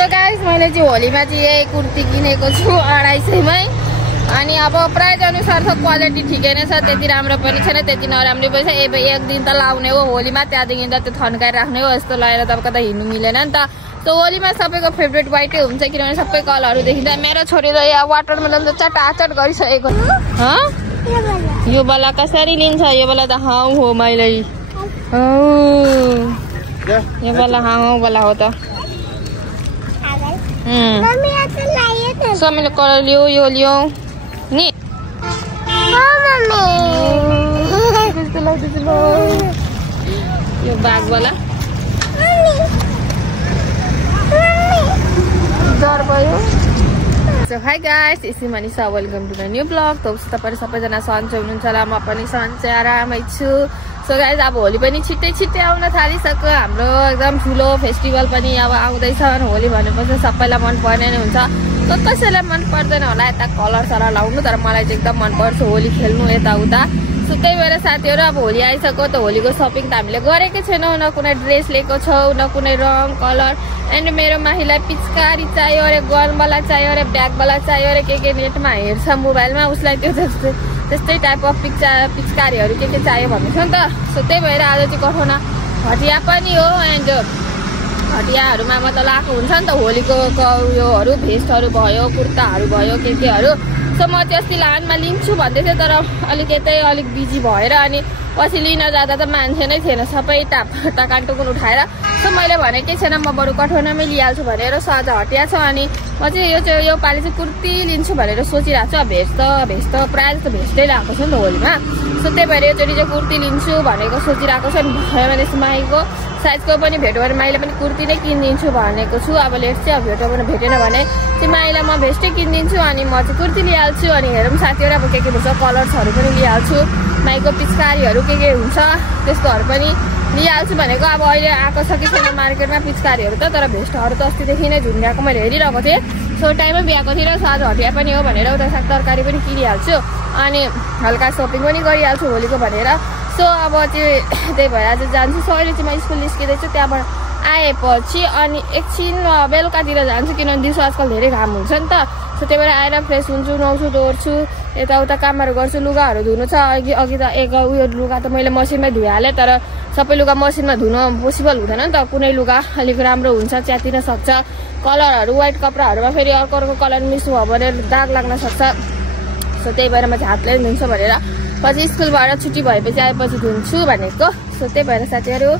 So guys मैले चाहिँ होलीमा चाहिँ यही कुर्ती किनेको छु 250 मै। अनि अब प्राइस अनुसार त क्वालिटी ठिकै नै छ, त्यति राम्रो पनि छैन त्यति नराम्रो पनि छ। एक दिन त लाउने हो होलीमा, त्यहाँदेखि त त्यो थन्काइ राख्ने हो, यस्तो लगाएर त कता हिँड्नु मिलेन नि त। सो होलीमा सबैको फेभरेट व्हाइटै हुन्छ किनभने सबै कलरहरू देखिन्छ। मेरो छोरीले यहाँ वाटरमेलन त चटाचट गरिसकेको छ। यो वाला कसरी लिन्छ? यो वाला त हाउ हो मैले यो वाला हाउ वाला हो त। समीले कलर लियो, यो लियो नि यो बाग वाला डर भयो। So hi guys, it's me Manisha, welcome to my new blog. तपाईहरु सबैजना सन्चै हुनुहुन्छ होला, म पनि सन्चै आरामै छु। सो गाइस अब होली पनि छिट्टै छिट्टै आउन थालिसक्यो, हाम्रो एकदम ठुलो फेस्टिभल पनि अब आउँदैछ। होली भनेपछि सबैलाई मन पर्ने नै हुन्छ, त कसैलाई मन पर्दैन होला यता कलर सलर लाउनु, तर मलाई चाहिँ एकदम मन पर्छ होली खेल्नु यताउता। सो त्यही भएर साथीहरू अब होली आइसक्यो त होलीको सपिङ त हामीले गरेकै छैनौँ, न कुनै ड्रेस लिएको छौँ, न कुनै रङ कलर। एन्ड मेरो माहीलाई पिचकारी चाहियो अरे, गनवाला चाहियो अरे, ब्यागवाला चाहियो अरे, के नेटमा हेर्छ मोबाइलमा, उसलाई त्यो त्यस्तै टाइप अफ पिचकारीहरू के चाहियो भन्दैछ नि त। सो त्यही भएर आज चाहिँ कठौना हटिया पनि हो, एन्ड हटियाहरूमा मतलब लाएको हुन्छ नि त होलीको उयोहरू, भेस्टहरू भयो, कुर्ताहरू भयो, केहरू। सो म चाहिँ अस्ति लानमा लिन्छु भन्दै थिएँ, तर अलिक बिजी भएर अनि पछि लिन जाँदा त मान्छे नै थिएन, सबै टाकाटुकुन उठाएर। सो मैले भने के छैन, म बरु कठौनामै लिइहाल्छु भनेर सज हटिया छ। अनि म चाहिँ यो पालि चाहिँ कुर्ती लिन्छु भनेर सोचिरहेको छु। भेस्ट त प्रायः जस्तो भेस्टै लगाएको छ नि त होलीमा। सो त्यही भएर योचोटि चाहिँ कुर्ती लिन्छु भनेको सोचिरहेको छु। अनि भयो भने माईको साइजको पनि भेट्यो भने माईले पनि कुर्ती नै किनिदिन्छु भनेको छु। अब लेट्स चाहिँ अब भेटेन भने चाहिँ माईलाई म भेस्टै किनिदिन्छु अनि म चाहिँ कुर्ती लिइहाल्छु। अनि हेरौँ साथीहरू अब के हुन्छ, कलर्सहरू पनि लिइहाल्छु, माईको पिचकारीहरू के हुन्छ त्यस्तोहरू पनि लिइहाल्छु भनेको। अब अहिले आएको छ कि छैन मार्केटमा पिचकारीहरू त, तर भेस्टहरू त अस्तिदेखि नै झुन्ड्याएको मैले हेरिरहेको थिएँ। सो टाइममै बिहाको थिएँ र आज हटिया पनि हो भनेर उता साग तरकारी पनि किनिहाल्छु अनि हल्का सपिङ पनि गरिहाल्छु होलीको भनेर। सो अब चाहिँ त्यही भएर आज जान्छु। सो अहिले चाहिँ म स्कुल निस्किँदैछु, त्यहाँबाट आएपछि अनि एकछिन बेलुकातिर जान्छु किनभने दिउँसो आजकल धेरै घाम हुन्छ नि त। सो त्यही भएर आएर फ्रेस हुन्छु, नुहाउँछु, दोहोर्छु, यताउता कामहरू गर्छु। लुगाहरू धुनु छ, अघि त उयो लुगा त मैले मसिनमै धुइहालेँ, तर सबै लुगा मसिनमा धुनु पोसिबल हुँदैन नि त। कुनै लुगा अलिक राम्रो हुन्छ, च्यातिन सक्छ, कलरहरू व्हाइट कपडाहरूमा फेरि अर्को कलर मिक्स भयो भने दाग लाग्न सक्छ। सो त्यही भएर म चाहिँ हातले धुन्छु भनेर पछि स्कुलबाट छुट्टी भएपछि आएपछि धुन्छु भनेको। सो त्यही भएर साथीहरू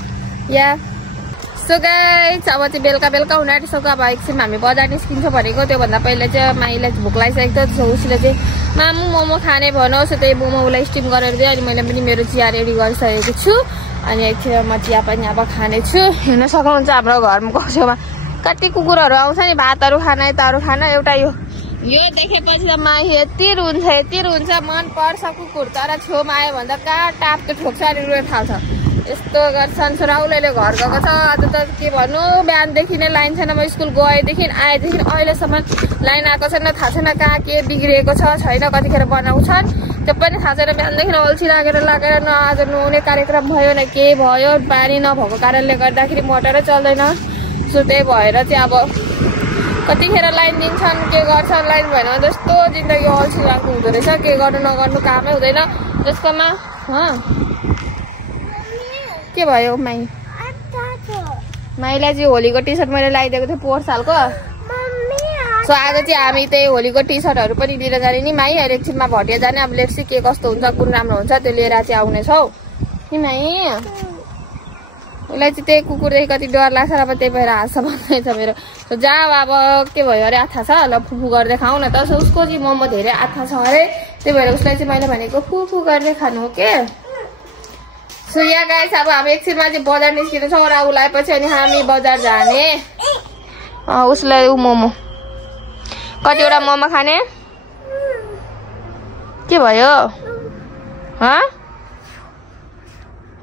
सो गाइस अब चाहिँ बेलुका हुन आँटिसक्यो। अब एकछिन हामी बजार निस्किन्छौँ भनेको, त्योभन्दा पहिला चाहिँ माईलाई भोक लागिसकेको थियो। सो उसले चाहिँ मामु मोमो खाने भनौँ। सो त्यही मोमो उसलाई स्टिम गरेर दिएँ अनि मैले पनि मेरो चिया रेडी गरिसकेको छु। अनि एकछिन म चिया पनि अब खानेछु। हेर्न सक्नुहुन्छ हाम्रो घरमा कसैमा कति कुकुरहरू आउँछ नि, भातहरू खाना यताहरू खाना। एउटा यो देखेपछि त माई यति रुन्छ, मन पर्छ कुकुर, तर छेउमा आयो भन्दा कहाँ टापको ठोक्छ अनि रुन थाल्छ। यस्तो गर्छन्। राहुलले घर गएको छ आज त के भन्नु, बिहानदेखि नै लाइन छैन। म स्कुल गएदेखि आएदेखि अहिलेसम्म लाइन आएको छैन, थाहा छैन कहाँ के बिग्रिएको छैन, कतिखेर बनाउँछन् त्यो पनि थाहा छैन। बिहानदेखि अल्छी लागेर न आज नुहाउने कार्यक्रम भयो न के भयो, पानी नभएको कारणले गर्दाखेरि मोटरै चल्दैन। सो त्यही भएर चाहिँ अब कतिखेर लाइन दिन्छन्, के गर्छन्, लाइन भएन भने जस्तो जिन्दगी अल्छी लाग्नु हुँदो रहेछ। के गर्नु नगर्नु कामै हुँदैन जसकोमा। के भयो माईलाई चाहिँ होलीको टी सर्ट मैले लगाइदिएको थिएँ पोहोर सालको। सो आज चाहिँ हामी त्यही होलीको टी सर्टहरू पनि लिएर जाने नि माई। अहिले एकछिनमा भटिया जाने, अब लेट्स के कस्तो हुन्छ, कुन राम्रो हुन्छ त्यो लिएर चाहिँ आउनेछौँ नि माई। उसलाई चाहिँ त्यही कुकुरदेखि कति डर लाग्छ, अब त्यही भएर हाँस्छ भन्दैछ मेरो। सो जाऊ अब के भयो अरे, आथा छ ल फुफु गर्दै खाऊ न त। सो उसको चाहिँ मोमो धेरै आथा छ अरे, त्यही भएर उसलाई चाहिँ मैले भनेको फुफु गर्दै खानु हो के। सो यहाँ गाइस अब हामी एकछिनमा चाहिँ बजार निस्किनेछौँ र उसलाई पछि अनि हामी बजार जाने। उसलाई मोमो कतिवटा मोमो खाने के भयो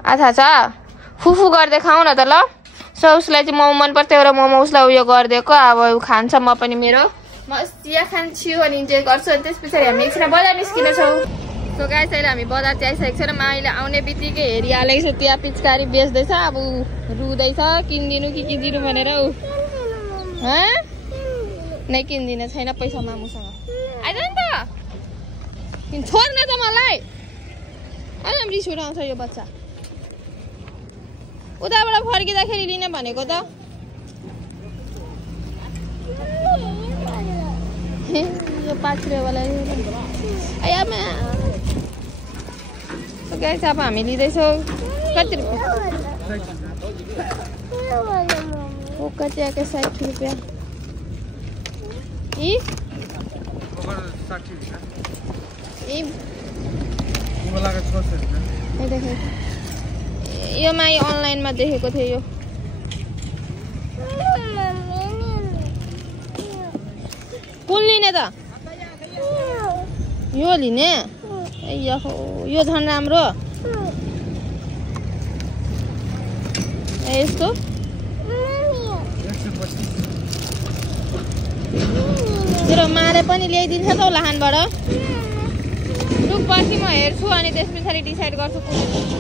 आथा छ, फुफु गर्दै खाऊ न त ल। सो उसलाई चाहिँ मोमो मन पर्थ्यो र मोमो उसलाई उयो गरिदिएको, अब ऊ खान्छ, म पनि म चिया खान्छु अनि इन्जोय गर्छु। अनि त्यस पछाडि हामी एकछिन बजार निस्किनेछौँ। सो गाइस अहिले हामी बजार चाहिँ आइसकेको छैन। माईले आउने बित्तिकै हेरिहालेको छ त्यहाँ पिचकारी बेच्दैछ, अब रुँदैछ किनिदिनु कि किनिदिनु भनेर। नै किन्दिनँ छैन पैसा मामुसँग आइज नि त छोड न त मलाई आराम रिस उठाउँछ यो बच्चा उताबाट फर्किँदाखेरि लिन भनेको त यो 5 रुपैयाँवाला आयामा गाइस अब हामी लिँदैछौँ कति रुपियाँ कति आएको 60 रुपियाँ यो माई अनलाइनमा देखेको थियो यो कुन लिने त यो लिने यो झन् राम्रो यस्तो तेरो मारे पनि ल्याइदिन्छ त लाहानबाट रुख पछि म हेर्छु अनि त्यस पछाडि डिसाइड गर्छु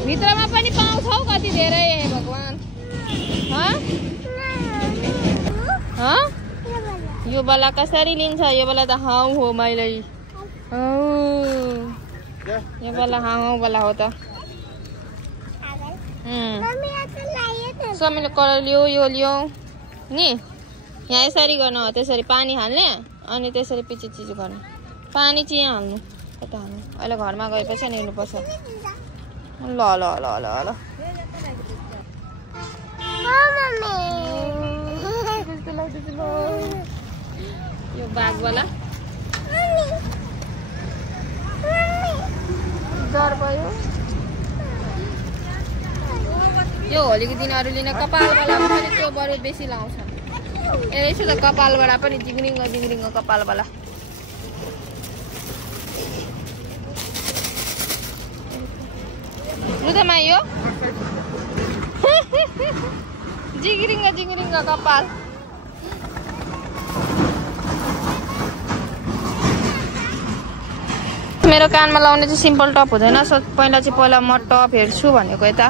भित्रमा पनि पाउँछौ कति धेरै भगवान यो वाला कसरी लिन्छ यो वाला त हाउ हो मैले यो वाला हाउ वाला हो त समीले कलर लियो यो लियो नि यहाँ यसरी गर्नु हो त्यसरी पानी हाल्ने अनि त्यसरी पछि चिज गर्ने पानी चाहिँ यहाँ हाल्नु कता हाल्नु अहिले घरमा गएपछि हेर्नुपर्छ ल ल ल ल ल यो बाघवाला डर भयो यो होलीको दिनहरू लिन कपालवाला पनि त्यो बरु बेसी लाउँछ रहेछ त कपालवाला पनि जिङ्रिङ्ग जिङ्रिङ्ग कपालवाला रुदमा यो जिङ्रिङ्ग जिङ्रिङ्ग कपाल मेरो कानमा लाउने चाहिँ सिम्पल टप हुँदैन पहिला म टप हेर्छु भनेको यता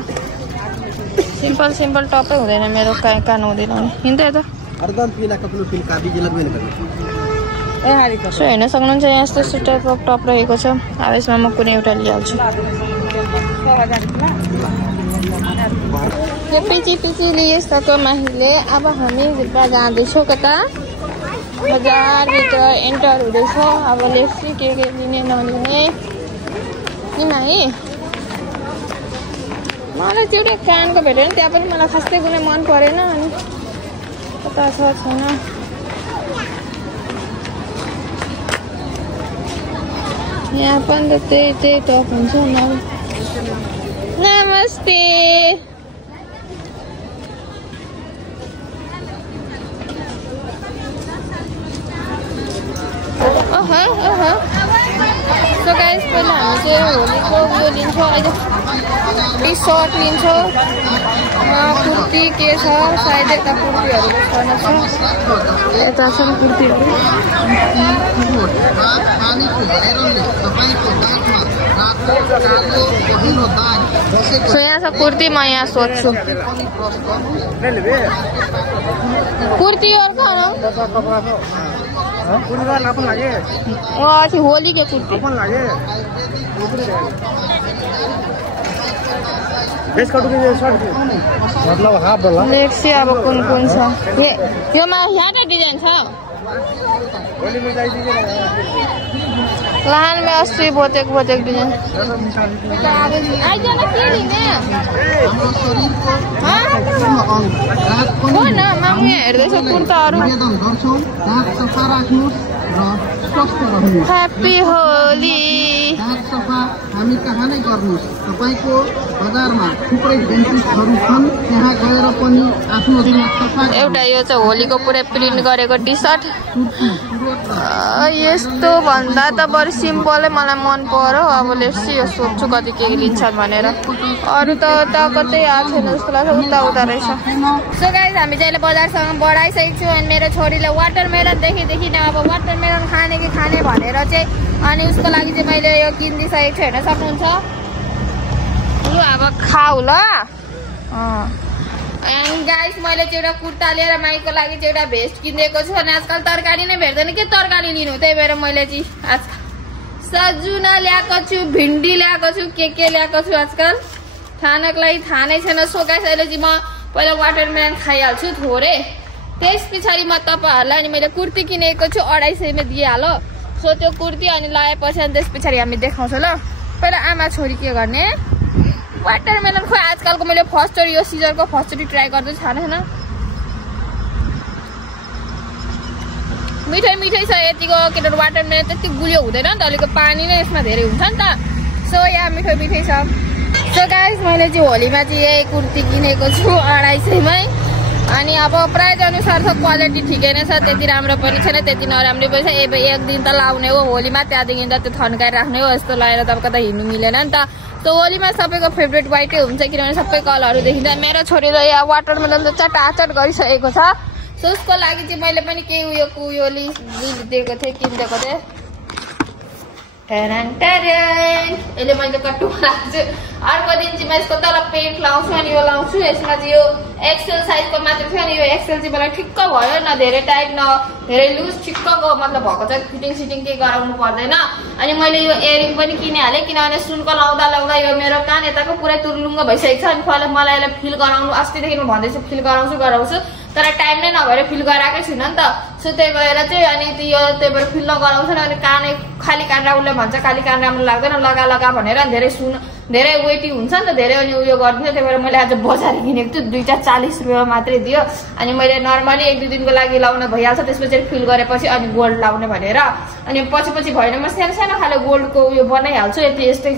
सिम्पल सिम्पल टपै हुँदैन मेरो कान हुँदैन हिँड्दै यता हेर्न सक्नुहुन्छ यहाँ यस्तो यस्तो टाइप अफ टप रहेको छ अब यसमा म कुनै एउटा लिइहाल्छु यो पिची पिची लिइसक्यो माहीले अब हामी भित्र जाँदैछौँ कता बजारभित्र एन्टर हुँदैछौँ अब लेप्सी के लिने नलिने नि माही मलाई त्यो कानको भेटेर नि त्यहाँ पनि मलाई खासै कुनै मन परेन अनि कता छ छैन यहाँ पनि त त्यही टप हुन्छ नमस्ते सो गाइस पहिला हामी चाहिँ होलीको उयो लिन्छौँ अहिले टी सर्ट लिन्छौँ कुर्ती के छ सायद यता कुर्तीहरू छैन छ यता छन् कुर्तीहरू सो यहाँ छ कुर्ती म यहाँ सोध्छु कुर्ती और कहाँ होली के कुर्ती लेक्सी अब कुन कुन छ योमा यहाँ डिजाइन छ लहान में अस्ति बोतेक डिजाइन न मामु यहाँ हेर्दैछ कुर्ताहरू ह्याप्पी होली हामी कहाँ नै गर्नुस् तपाईको बजारमा थुप्रै डेन्टिस्टहरू छन् त्यहाँ गएर पनि आफ्नो एउटा यो चाहिँ होलीको पुरै प्रिन्ट गरेको टी सर्ट यस्तो भन्दा त बरु सिम्पलै मलाई मन पर्यो अब लेप्सी सोध्छु कति के लिन्छन् भनेर अरू त कतै आएको छैन जस्तो लाग्छ उता रहेछ सो गाइस हामी चाहिँ बजारसँग बढाइसकेको छु अनि मेरो छोरीले वाटरमेलन देखि नै अब वाटरमेलन खाने कि खाने भनेर चाहिँ अनि उसको लागि चाहिँ मैले यो किनिदिइसकेको छु हेर्न सक्नुहुन्छ लु अब खाऊ ल एन्ड गाइस मैले चाहिँ एउटा कुर्ता लिएर माइको लागि चाहिँ एउटा भेस्ट किनेको छु अनि आजकल तरकारी नै भेट्दैन के तरकारी लिनु त्यही भएर मैले चाहिँ आजकल सजुना ल्याएको छु भिन्डी ल्याएको छु के ल्याएको छु आजकल खानको लागि थाहा नै छैन सो गाइस अहिले चाहिँ म पहिला वाटरमेलन खाइहाल्छु थोरै त्यस पछाडि म तपाईहरुलाई अनि मैले कुर्ती किनेको छु 250 मा दिइहालो सो त्यो कुर्ती अनि लगाएपछि अनि त्यस पछाडि हामी देखाउँछौ ल पहिला आमा छोरी के गर्ने वाटरमेलन खो आजकलको मैले फर्स्ट चोटी यो सिजनको फर्स्ट चोटी ट्राई गर्दै थाहा छैन मिठै छ यतिको केटा वाटरमेलन त्यति गुलियो हुँदैन नि त अलिक पानी नै यसमा धेरै हुन्छ नि त सो यहाँ मिठै छ सो गाइस मैले चाहिँ होलीमा चाहिँ यही कुर्ती किनेको छु 250 मै अनि अब प्राइस अनुसार त क्वालिटी ठिकै नै छ त्यति राम्रो पनि छैन त्यति नराम्रो पनि छ एक दिन त लाउने हो होलीमा त्यहाँदेखि त त्यो थन्काइ राख्ने हो यस्तो लगाएर तपाईको त हिँड्नु मिलेन नि त सो होलीमा सबैको फेभरेट व्हाइटै हुन्छ किनभने सबै कलरहरू देखिन्छ मेरो छोरीले यहाँ वाटरमेलन त चटाचट गरिसकेको छ सो उसको लागि चाहिँ मैले पनि केही उयो लिदिएको थिएँ किनिदिएको थिएँ यसले मैले कट्टुमा राख्छु अर्को दिन चाहिँ म यसको तल पेन्ट लाउँछु अनि यो लाउँछु यसमा चाहिँ यो एक्सेल साइजको मात्र थियो अनि यो एक्सेल चाहिँ मलाई ठिक्क भयो न धेरै टाइट न धेरै लुज ठिक्कको मतलब भएको छ फिटिङ केही गराउनु पर्दैन अनि मैले यो इयरिङ पनि किनिहालेँ किनभने सुनको लाउँदा यो मेरो कान यताको पुरै तुर्लुङ्ग भइसकेको छ अनि पहिला मलाई यसलाई फिल गराउनु अस्तिदेखि म भन्दैछु फिल गराउँछु तर टाइम नै नभएर फिल गराएकै छुइनँ नि त सो त्यही भएर चाहिँ अनि यो त्यही भएर फिल नगराउँछ अनि कानै खाली कान उसले भन्छ खाली कान राम्रो लाग्दैन लगा भनेर धेरै वेटी हुन्छ नि त धेरै अनि उयो गरिदिन्छ त्यही भएर मैले आज बजार किनेको छु 240 रुपियाँ मात्रै दियो अनि मैले नर्मली 1-2 दिनको लागि लाउन भइहाल्छ त्यसपछि फिल गरेपछि अनि गोल्ड लाउने भनेर अनि पछि भएन म सानो खाले गोल्डको उयो बनाइहाल्छु यस्तै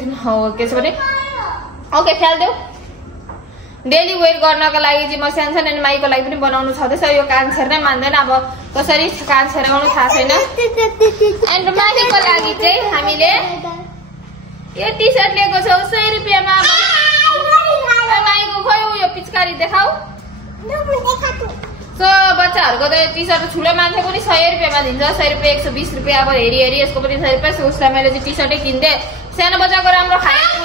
के छ भने ओके फ्याल्देऊ डेली वेयर गर्नको लागि चाहिँ म सानो अनि माइको लागि पनि बनाउनु छँदैछ यो कान छेर्नै मान्दैन अब कसरी कान छेराउनु थाहा छैन एन्ड माइको लागि चाहिँ हामीले यो टी सर्ट लिएको छौ 100 रुपैयाँमा माइको खोइ यो पिचकारी देखाऊ सो बच्चाहरूको त टी सर्ट ठुलो मान्छेको पनि 100 रुपैयाँमा दिन्छ 100 रुपैयाँ 120 रुपैयाँ अब हेरी यसको पनि 100 रुपैयाँ उसलाई मैले चाहिँ टी सर्टै किनिदिएँ सानो बच्चाको राम्रो खाएको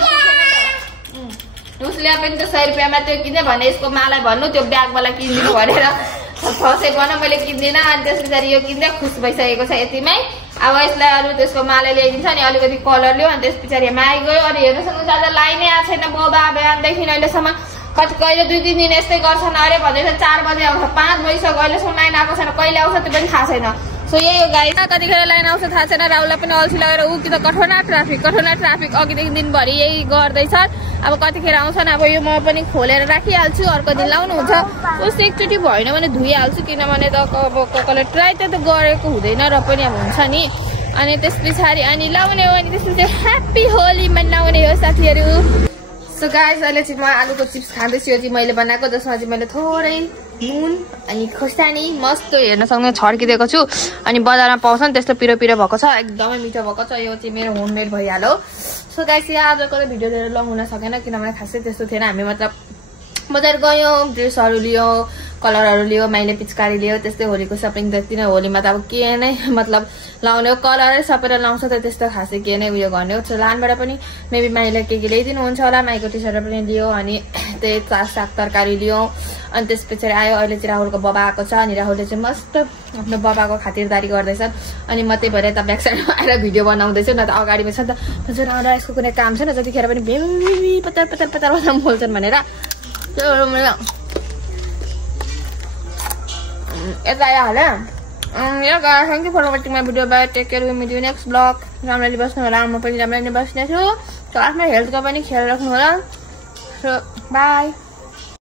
उसले पनि त 100 रुपैयाँमा त्यो किने भने यसको मालाई भन्नु त्यो ब्याग मलाई किनिदिनु भनेर फसे भन मैले किन्दिनँ अनि त्यस पछाडि यो किन्दै खुस भइसकेको छ यतिमै अब यसलाई अरू त्यसको माला ल्याइदिन्छ अनि अलिकति कलर ल्यायो अनि त्यस पछाडि माइ गयो अनि हेर्नुहोस् आज लाइनै आएको छैन बाबा बिहानदेखि अहिलेसम्म कहिले 2-3 दिन यस्तै गर्छन् अरे भन्दैछ 4 बजे आउँछ 5 बजिसक्यो अहिलेसम्म लाइन आएको छैन कहिले आउँछ त्यो पनि थाहा छैन सो यही हो गाइस कतिखेर लाइन आउँछ थाहा छैन राहुललाई पनि अल्छी लगेर ऊ कि त कठोना ट्राफिक अघिदेखि दिनभरि यही गर्दैछ अब कतिखेर आउँछन् अब यो म पनि खोलेर राखिहाल्छु अर्को दिन लाउनुहुन्छ उस एकचोटि भएन भने धुइहाल्छु किनभने त अब कोकोले ट्राई त गरेको हुँदैन र पनि अब हुन्छ नि अनि त्यस पछाडि अनि लाउने हो अनि त्यसपछि ह्याप्पी होली मनाउने हो साथीहरू सो गाइस अहिले चाहिँ म आलुको चिप्स खाँदैछु यो चाहिँ मैले बनाएको जसमा चाहिँ मैले थोरै नुन अनि खोर्सानी मस्त हेर्न सक्ने छर्किदिएको छु अनि बजारमा पाउँछ नि त्यस्तो पिरो भएको छ एकदमै मिठो भएको छ यो चाहिँ मेरो होममेड भइहाल्यो सो गाइस यहाँ आजको भिडियो धेरै लङ हुन सकेन किनभने खासै त्यस्तो थिएन हामी मतलब बजार गयौँ ड्रेसहरू लियो कलरहरू लियो माइले पिचकारी लियो त्यस्तै होलीको सपिङ त्यति नै होलीमा त अब के नै मतलब लाउने हो कलरै सबैले लाउँछ त त्यस्तो खासै के नै उयो गर्ने हो लानबाट पनि मेबी माइले के ल्याइदिनुहुन्छ होला माइको टी सर्ट पनि लियो अनि त्यही साग तरकारी लियो अनि त्यस पछाडि आयो अहिले चाहिँ राहुलको बाबा आएको छ अनि राहुलले चाहिँ मस्त आफ्नो बाबाको खातिरदारी गर्दैछ अनि म त्यही भएर त ब्याक साइडमा आएर भिडियो बनाउँदैछु न त अगाडिमा छ नि त हजुर आउँदा यसको कुनै काम छैन जतिखेर पनि बेबी पतार बोल्छन् भनेर यता आइहाल्यो thank you for watching my video bye take care with you next blog राम्ररी बस्नु होला म पनि राम्ररी बस्नेछु आफ्नै हेल्थको पनि ख्याल राख्नु होला सो बाई